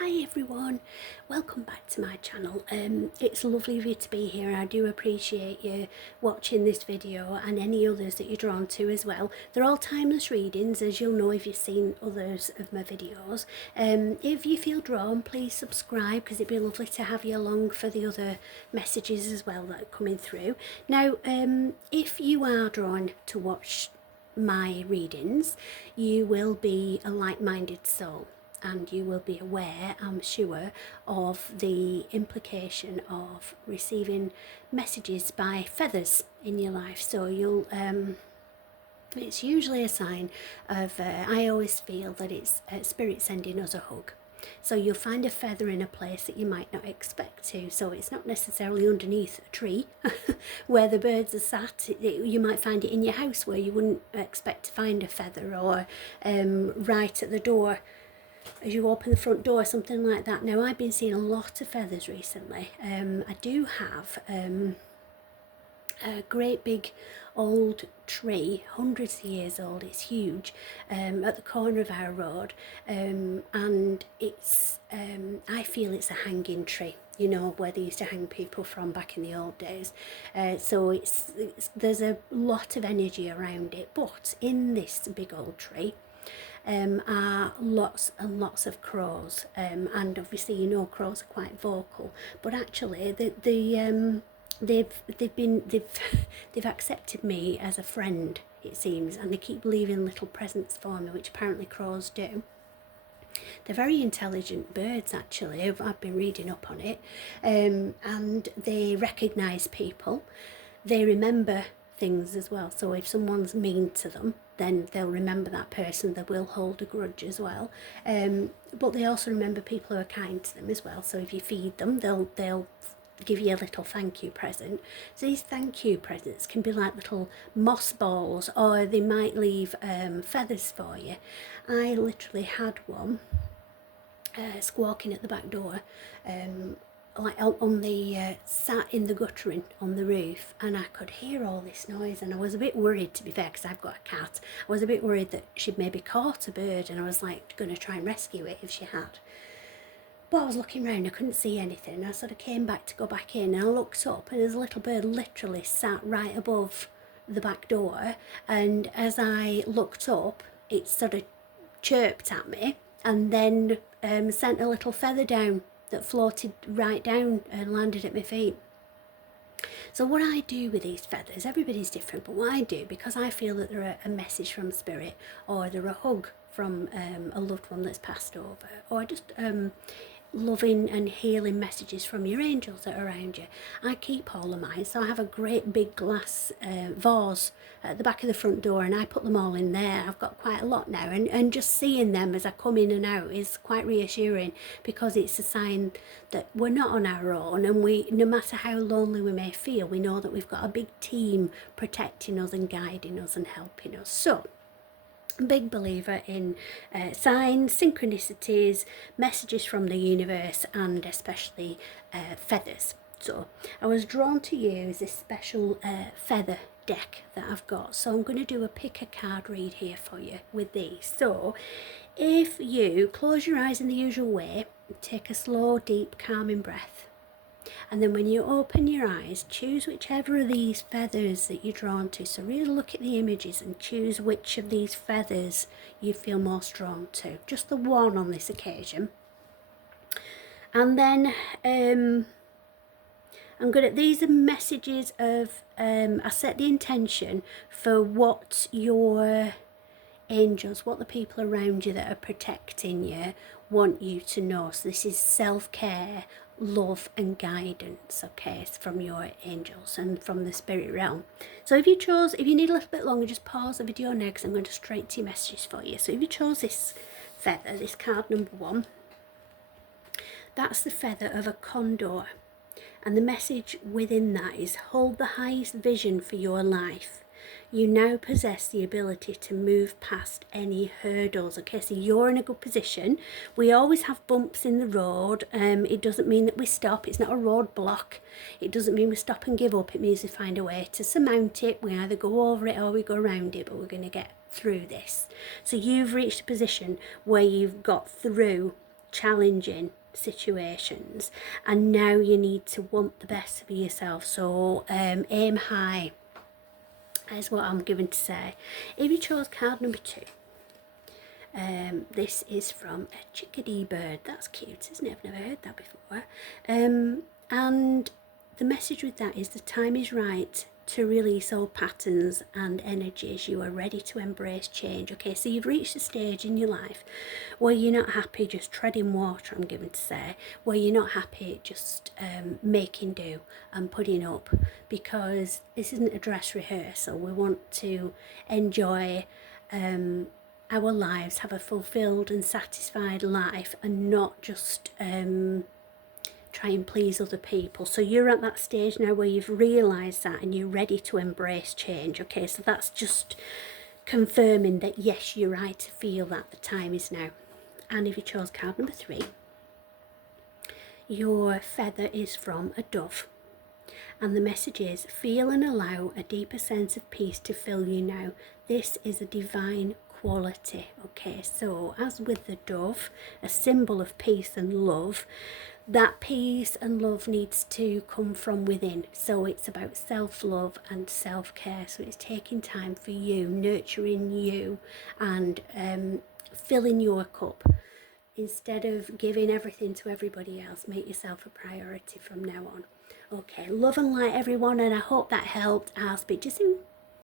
Hi everyone, welcome back to my channel. It's lovely of you to be here. I do appreciate you watching this video and any others that you're drawn to as well. They're all timeless readings, as you'll know if you've seen others of my videos. If you feel drawn, please subscribe, because it'd be lovely to have you along for the other messages as well that are coming through. Now, if you are drawn to watch my readings, you will be a like-minded soul, and you will be aware, I'm sure, of the implication of receiving messages by feathers in your life. So you'll it's usually a sign of I always feel that it's spirit sending us a hug. So you'll find a feather in a place that you might not expect to. So it's not necessarily underneath a tree where the birds are sat. You might find it in your house where you wouldn't expect to find a feather, or right at the door as you open the front door, something like that. Now, I've been seeing a lot of feathers recently. I do have a great big old tree, hundreds of years old, it's huge, at the corner of our road, and it's I feel it's a hanging tree, you know, where they used to hang people from back in the old days. So it's there's a lot of energy around it, but in this big old tree are lots and lots of crows, and obviously, you know, crows are quite vocal, but actually they've accepted me as a friend, it seems, and they keep leaving little presents for me, which apparently crows do. They're very intelligent birds, actually. I've been reading up on it, and they recognise people. They remember things as well. So if someone's mean to them, then they'll remember that person. They will hold a grudge as well. But they also remember people who are kind to them as well. So if you feed them, they'll give you a little thank you present. So these thank you presents can be like little moss balls, or they might leave feathers for you. I literally had one squawking at the back door, like on the sat in the guttering on the roof, and I could hear all this noise, and I was a bit worried, to be fair, because I've got a cat. I was a bit worried that she'd maybe caught a bird, and I was like going to try and rescue it if she had. But I was looking around, I couldn't see anything. I sort of came back to go back in, and I looked up, and there's a little bird literally sat right above the back door, and as I looked up, it sort of chirped at me, and then sent a little feather down that floated right down and landed at my feet. So what I do with these feathers, everybody's different, but what I do, because I feel that they're a message from spirit, or they're a hug from a loved one that's passed over, or just loving and healing messages from your angels that are around you, I keep all of mine. So I have a great big glass vase at the back of the front door, and I put them all in there. I've got quite a lot now, and just seeing them as I come in and out is quite reassuring, because it's a sign that we're not on our own, and no matter how lonely we may feel, we know that we've got a big team protecting us and guiding us and helping us. So big believer in signs, synchronicities, messages from the universe, and especially feathers. So I was drawn to use this special feather deck that I've got. So I'm going to do a pick a card read here for you with these. So if you close your eyes in the usual way, take a slow, deep, calming breath. And then when you open your eyes, choose whichever of these feathers that you're drawn to. So really look at the images and choose which of these feathers you feel most drawn to. Just the one on this occasion. And then these are messages of, I set the intention for what your angels, what the people around you that are protecting you want you to know. So this is self-care, love and guidance, okay, from your angels and from the spirit realm. So if you need a little bit longer, just pause the video now, because I'm going to straight to your messages for you. So if you chose this feather, this card number 1, that's the feather of a condor, and the message within that is: hold the highest vision for your life. You now possess the ability to move past any hurdles. Okay, so you're in a good position. We always have bumps in the road. It doesn't mean that we stop. It's not a roadblock. It doesn't mean we stop and give up. It means we find a way to surmount it. We either go over it or we go around it, but we're going to get through this. So you've reached a position where you've got through challenging situations, and now you need to want the best for yourself. So aim high is what I'm given to say. If you chose card number 2, this is from a chickadee bird. That's cute, isn't it? I've never heard that before. And the message with that is the time is right to release old patterns and energies. You are ready to embrace change. Okay, so you've reached a stage in your life where you're not happy just treading water, I'm given to say, where you're not happy just making do and putting up, because this isn't a dress rehearsal. We want to enjoy our lives, have a fulfilled and satisfied life, and not just try and please other people. So you're at that stage now where you've realised that and you're ready to embrace change. Okay, so that's just confirming that yes, you're right to feel that the time is now. And if you chose card number 3, your feather is from a dove. And the message is, feel and allow a deeper sense of peace to fill you now. This is a divine quality. Okay, so as with the dove, a symbol of peace and love, that peace and love needs to come from within. So it's about self-love and self-care. So it's taking time for you, nurturing you, and filling your cup. Instead of giving everything to everybody else, make yourself a priority from now on. Okay, love and light everyone, and I hope that helped. I'll speak to you soon.